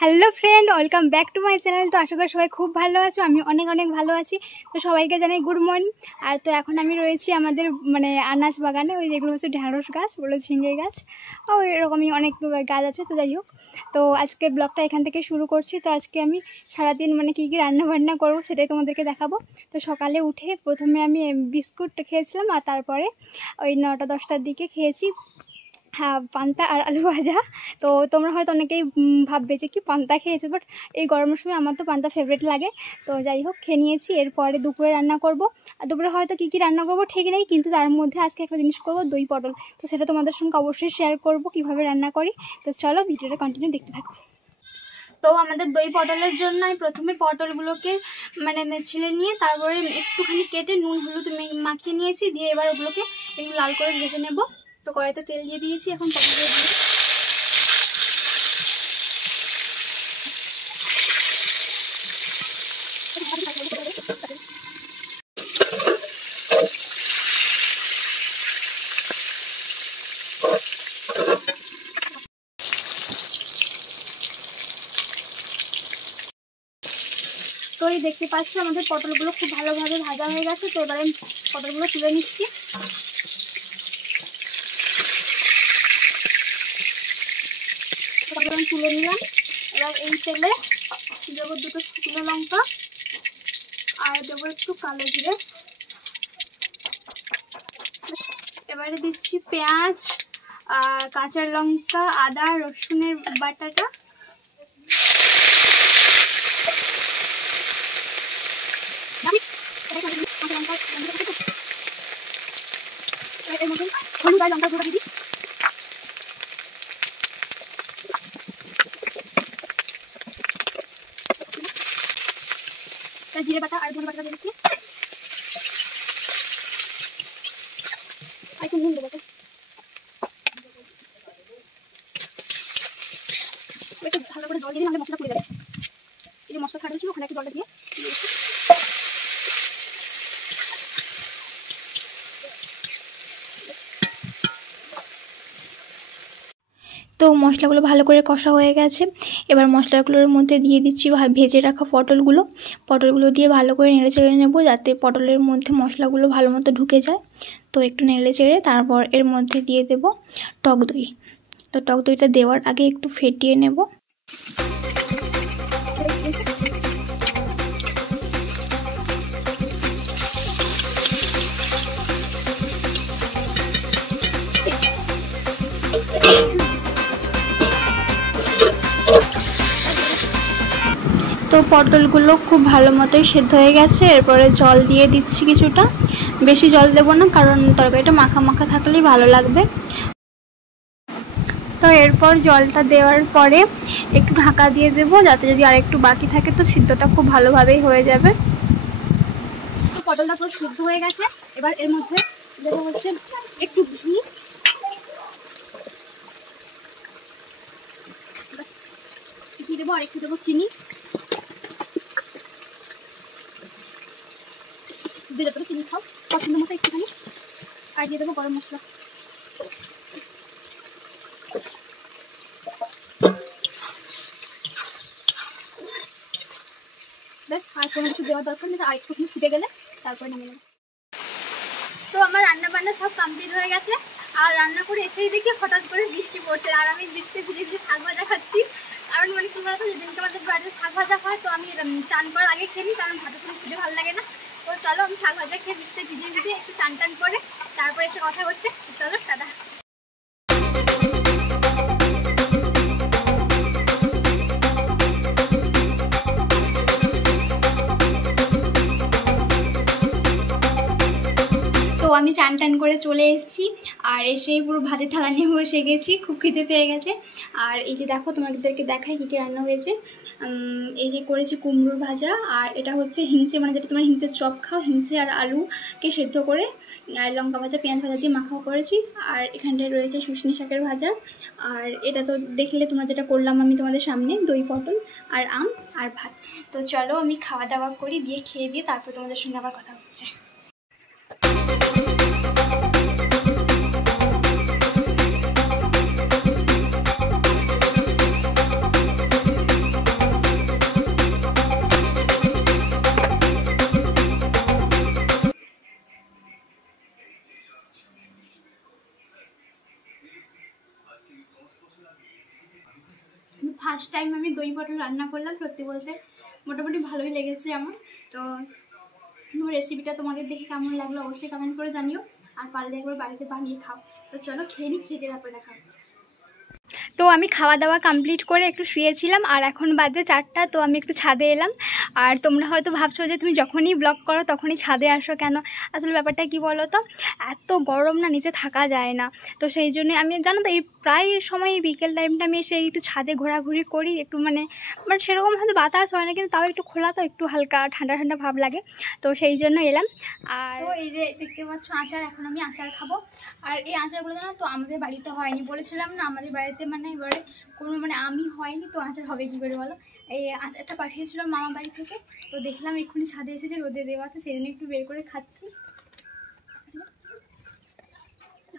Hello friend, welcome back to my channel. তো আশা করি সবাই খুব ভালো আছো, আমি অনেক অনেক ভালো আছি। তো সবাইকে জানাই গুড মর্নিং। আর তো এখন আমি রয়েছি আমাদের আনাজ বাগানে, ওই যেগুলো হচ্ছে ঢ্যাঁড়স গাছ, বলে ঝিঙে গাছ, ও এরকমই অনেক গাছ আছে। তো যাই হোক, তো আজকে ব্লগটা এখান থেকে শুরু করছি। তো আজকে আমি সারাদিন কী কী রান্নাবান্না করবো সেটাই তোমাদেরকে দেখাবো। তো সকালে উঠে প্রথমে আমি বিস্কুট খেয়েছিলাম, আর তারপরে ওই 9টা-10টার দিকে খেয়েছি পান্তা আর আলু ভাজা। তো তোমরা হয়তো অনেকেই ভাববে যে কি পান্তা খেয়েছো, বাট এই গরমের সময় আমার তো পান্তা ফেভারিট লাগে। তো যাই হোক, খেয়ে নিয়েছি। এরপরে দুপুরে রান্না করব। আর দুপুরে হয়তো কী কী রান্না করবো ঠিক নেই, কিন্তু তার মধ্যে আজকে একটা জিনিস করবো, দই পটল। তো সেটা তোমাদের সঙ্গে অবশ্যই শেয়ার করব কীভাবে রান্না করি। তো চলো ভিডিওটা কন্টিনিউ দেখতে থাকো। তো আমাদের দই পটলের জন্য আমি প্রথমে পটলগুলোকে ছিলে নিয়ে তারপরে একটুখানি কেটে নুন হলুদ মাখিয়ে নিয়েছি, দিয়ে এবার ওগুলোকে একটু লাল করে ভেজে নেব। তো কড়াইতে তেল দিয়ে দিয়েছি, এখন পটলগুলো দিয়ে তো এই দেখতে পাচ্ছি আমাদের পটলগুলো খুব ভালোভাবে ভাজা হয়ে গেছে। তো এবারে পটলগুলো তুলে নিচ্ছি। পটল তুলে নিলাম। এবার এই তেলে দেবো 2টো শুকনো লঙ্কা আর দেবো একটু কালো জিরে। এবারে দিচ্ছি পেঁয়াজ, কাঁচা লঙ্কা, আদা রসুনের বাটাটা। এর মধ্যে হলুদ আর লঙ্কা গুঁড়ো দিই। জিরে বাটা আর ধনে বাটা দিয়ে দিচ্ছি। আর একটু নুন দেবো, একটু ভালো করে জল দিয়ে দিলে মশলা পুড়ে যাবে। এই যে মশলা খাটা ছিল ওখানে একটু জলটা দিয়ে তো মশলাগুলো ভালো করে কষা হয়ে গেছে। এবার মশলাগুলোর মধ্যে দিয়ে দিচ্ছি ভেজে রাখা পটলগুলো দিয়ে ভালো করে নেড়ে চেড়ে নেবো, যাতে পটলের মধ্যে মশলাগুলো ভালো মতো ঢুকে যায়। তো একটু নেড়ে চেড়ে তারপর এর মধ্যে দিয়ে দেব টক দই। তো টক দইটা দেওয়ার আগে একটু ফেটিয়ে নেব। তো পটলগুলো খুব ভালো মতোই সেদ্ধ হয়ে গেছে। এরপরে জল দিয়ে দিচ্ছি কিছুটা, বেশি জল দেবো না, কারণ তরকারিটা মাখা মাখা থাকলেই ভালো লাগবে। তো এরপর জলটা দেওয়ার পরে একটু ঢাকা দিয়ে দেবো, যাতে যদি আর একটু বাকি থাকে তো সিদ্ধটা খুব ভালোভাবেই হয়ে যাবে। তো পটলটা পুরো সিদ্ধ হয়ে গেছে। এবার এর মধ্যে দেবো হচ্ছে একটু ঘি, বাস ঘি দেবো, আর একটু দেবো চিনি, যেটা তুমি চিনি খাও পছন্দ মতো একটুখানি, আর দিয়ে দেবো গরম মশলা। ব্যাস, আর কোনো কিছু দেওয়ার দরকার নেই। আর একটু ফুটে গেলে তারপরে নেমে নেব। তো আমার রান্না বান্না সব কমপ্লিট হয়ে গেছে। আর রান্না করে এসেই দেখি হঠাৎ করে বৃষ্টি পড়ছে, আর আমি বৃষ্টিতে ভিজে ভিজে শাক ভাজা খাচ্ছি। কারণ কি বলতো, যেদিনকে আমাদের বাড়িতে শাক ভাজা হয় তো আমি চান করার আগে খেয়ে নিই, কারণ ভাতের সঙ্গে খেতে ভালো লাগে না। তো চলো আমি শাক ভাজা খেয়ে বৃষ্টিতে ভিজে ভিজে একটু চান করে তারপরে এসে কথা হচ্ছে। চলো টাটা। তো আমি চান করে চলে এসেছি, আর এসে পুরো ভাতের থালা নিয়ে বসে গেছি, খুব খিদে পেয়ে গেছে। আর এই যে দেখো, তোমাদেরকে দেখাই কী কী রান্না হয়েছে। এই যে করেছি কুমড়োর ভাজা, আর এটা হচ্ছে হিংচে, যেটা তোমার হিংচের চপ খাও, হিংচে আর আলুকে সেদ্ধ করে আর লঙ্কা ভাজা পেঁয়াজ ভাজা দিয়ে মাখাও করেছি। আর এখানটায় রয়েছে শুশনি শাকের ভাজা। আর এটা তো দেখলে তোমরা যেটা করলাম আমি তোমাদের সামনে, দই পটল আর আম আর ভাত। তো চলো আমি খাওয়া দাওয়া করি, দিয়ে খেয়ে দিয়ে তারপর তোমাদের সঙ্গে আবার কথা হচ্ছে। তো ফার্স্ট টাইম আমি দই পটল রান্না করলাম, সত্যি বলতে মোটামুটি ভালোই লেগেছে আমার। তো রেসিপিটা তোমাদের দেখে কেমন লাগলো অবশ্যই কমেন্ট করে জানিও, আর পারলে একবার বাড়িতে বানিয়ে খাও। তো চলো খেয়ে নিই, খেতে তারপরে দেখা হচ্ছে। তো আমি খাওয়া দাওয়া কমপ্লিট করে একটু শুয়েছিলাম, আর এখন বাজে 4টা। তো আমি একটু ছাদে এলাম। আর তোমরা হয়তো ভাবছো যে তুমি যখনই ব্লগ করো তখনই ছাদে আসো কেন। আসলে ব্যাপারটা কি বলো তো, এত গরম না, নিচে থাকা যায় না। তো সেই জন্য আমি জানো তো এই প্রায় সময় বিকেল টাইমটা আমি এসে একটু ছাদে ঘোরাঘুরি করি, একটু মানে সেরকম হয়তো বাতাস হয় না, কিন্তু তাও একটু খোলা, তো একটু হালকা ঠান্ডা ঠান্ডা ভাব লাগে। তো সেই জন্য এলাম। আর তো এই যে দেখতে পাচ্ছ আচার, এখন আমি আচার খাবো। আর এই আচারগুলো জানো তো আমাদের বাড়িতে হয়নি, বলেছিলাম না আমাদের বাড়িতে এবারে কোনো আমি হয়নি, তো আচার হবে কী করে বলো। এই আচারটা পাঠিয়েছিল মামা বাড়ি থেকে, তো দেখলাম এক্ষুনি ছাদে এসেছে, রোদে দেওয়া আছে, সেই জন্য একটু বের করে খাচ্ছি।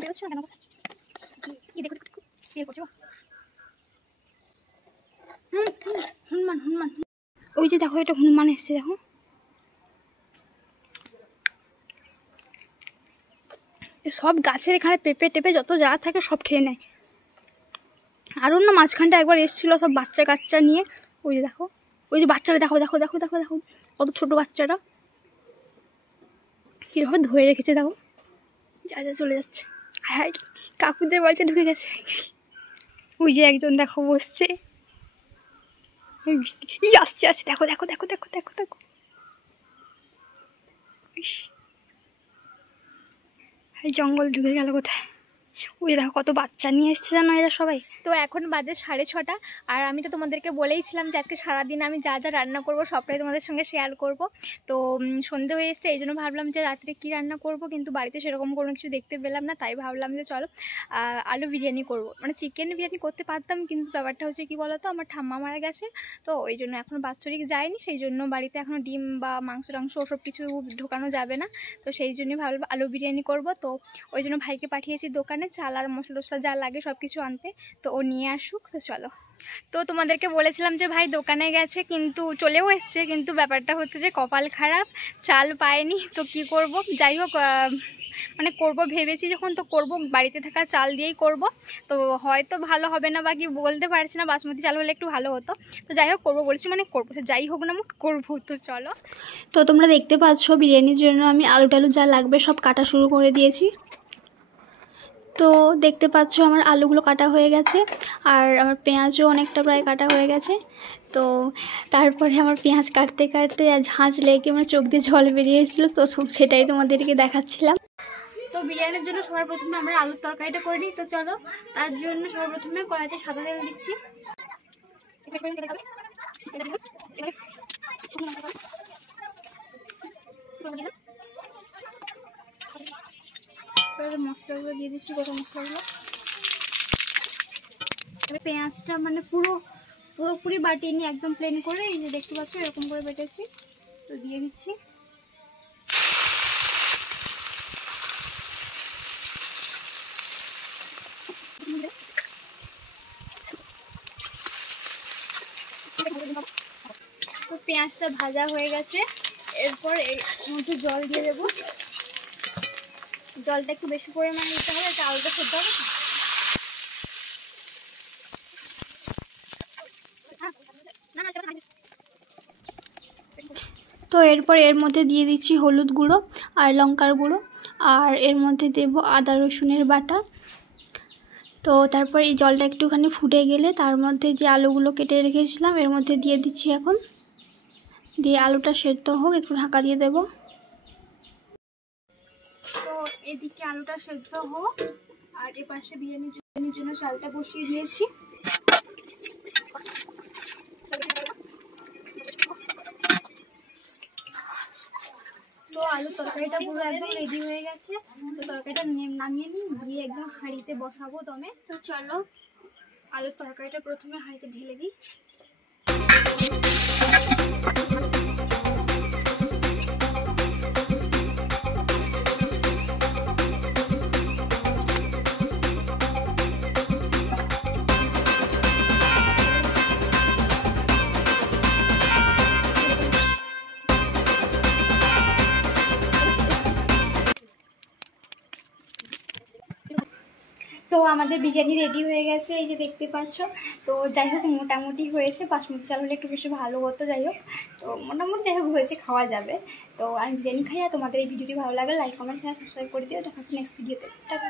বেরোচ্ছ না কেন? দেখো হনুমান হনুমান, ওই যে দেখো এটা হনুমান এসছে, দেখো। সব গাছের এখানে পেঁপে টেপে যত যা থাকে সব খেয়ে নেয়। আরও না মাঝখানটা একবার এসেছিলো সব বাচ্চা কাচ্চা নিয়ে, ওই যে দেখো, ওই যে বাচ্চারা দেখো দেখো দেখো দেখো দেখো কত ছোটো বাচ্চারা কীভাবে ধরে রেখেছে, দেখো যা যা চলে যাচ্ছে। হ্যাঁ কাকুদের বাড়িতে ঢুকে গেছে। ওই যে একজন দেখো বসছে, আসছে আসছে, দেখো দেখো দেখো দেখো দেখো দেখো। এই জঙ্গল ঢুকে গেল কোথায়। ওই দেখো কত বাচ্চা নিয়ে এসছে জানো এরা সবাই। তো এখন বাজে 6:30, আর আমি তো তোমাদেরকে বলেইছিলাম যে আজকে সারাদিন আমি যা যা রান্না করব সবটাই তোমাদের সঙ্গে শেয়ার করব। তো সন্ধে হয়ে এসছে, এই জন্য ভাবলাম যে রাত্রে কী রান্না করব, কিন্তু বাড়িতে সেরকম কোনো কিছু দেখতে পেলাম না, তাই ভাবলাম যে চলো আলু বিরিয়ানি করব। চিকেন বিরিয়ানি করতে পারতাম, কিন্তু ব্যাপারটা হচ্ছে কি বলো তো, আমার ঠাম্মা মারা গেছে, তো ওই জন্য এখন বাৎসরিক যায়নি, সেই জন্য বাড়িতে এখনও ডিম বা মাংস টাংস ওসব কিছু ঢোকানো যাবে না। তো সেই জন্যই ভাবলাম আলু বিরিয়ানি করব। তো ওই জন্য ভাইকে পাঠিয়েছি দোকানে চাল আর মশলা টশলা যা লাগে সব কিছু আনতে, তো ও নিয়ে আসুক। তো চলো, তো তোমাদেরকে বলেছিলাম যে ভাই দোকানে গেছে, কিন্তু চলেও এসছে, কিন্তু ব্যাপারটা হচ্ছে যে কপাল খারাপ, চাল পায়নি। তো কি করব, যাই হোক করব ভেবেছি যখন, তো করব বাড়িতে থাকা চাল দিয়েই করব। তো হয়তো ভালো হবে না বা কি বলতে পারছি না, বাসমতি চাল হলে একটু ভালো হতো। তো যাই হোক করবো বলছি, করবো, যাই হোক না করবো। তো চলো, তো তোমরা দেখতে পাচ্ছ বিরিয়ানির জন্য আমি আলু টালু যা লাগবে সব কাটা শুরু করে দিয়েছি। তো দেখতে পাচ্ছ আমার আলুগুলো কাটা হয়ে গেছে, আর আমার পেঁয়াজও অনেকটা প্রায় কাটা হয়ে গেছে। তো তারপরে আমার পেঁয়াজ কাটতে কাটতে ঝাঁঝ লেগে চোখ দিয়ে জল বেরিয়ে এসেছিলো, তো সেটাই তোমাদেরকে দেখাচ্ছিলাম। তো বিরিয়ানির জন্য সবার প্রথমে আমরা আলুর তরকারিটা করে নিই। তো চলো, তার জন্য সবার প্রথমে কড়াইতে সাদা তেল দিচ্ছি। মশলাগুলো দিয়ে দিচ্ছি, গোটা মশলাগুলো। পেঁয়াজটা পুরোপুরি বাটিয়ে নিয়ে একদম প্লেন করে, এই যে দেখতে পাচ্ছ এরকম করে বেটেছি, তো দিয়ে দিচ্ছি। তো পেঁয়াজটা ভাজা হয়ে গেছে, এরপর এর মধ্যে জল দিয়ে দেবো। জলটা একটু বেশি পরিমাণে দিতে হবে, চাউলটা সেদ্ধ হবে। তো এরপর এর মধ্যে দিয়ে দিচ্ছি হলুদ গুঁড়ো আর লঙ্কার গুঁড়ো, আর এর মধ্যে দেব আদা রসুনের বাটা। তো তারপর এই জলটা একটুখানি ফুটে গেলে তার মধ্যে যে আলুগুলো কেটে রেখেছিলাম এর মধ্যে দিয়ে দিচ্ছি এখন, দিয়ে আলুটা সেদ্ধ হোক, একটু ঢাকা দিয়ে দেব। তো এদিকে আলুটা সেদ্ধ হোক, আর এপাশে বিরিয়ানির জন্য চালটা বসিয়ে দিয়েছি। তো আলু তরকারিটা পুরো একদম রেডি হয়ে গেছে। তো তরকারিটা নামিয়ে নিই, দিয়ে একদম হাঁড়িতে বসাবো দমে। তো চলো আলুর তরকারিটা প্রথমে হাঁড়িতে ঢেলে দিই। তো আমাদের বিরিয়ানি রেডি হয়ে গেছে, এই যে দেখতে পাচ্ছ। তো যাই হোক মোটামুটি হয়েছে, বাসমতি চাল হলে একটু বেশি ভালো হতো। যাই হোক, তো মোটামুটি যাই হোক হয়েছে, খাওয়া যাবে। তো আমি বিরিয়ানি খাই। আর তোমাদের এই ভিডিওটি ভালো লাগলে লাইক কমেন্ট শেয়ার সাবস্ক্রাইব করে দিও। দেখা হচ্ছে নেক্সট ভিডিওতে। টাটা।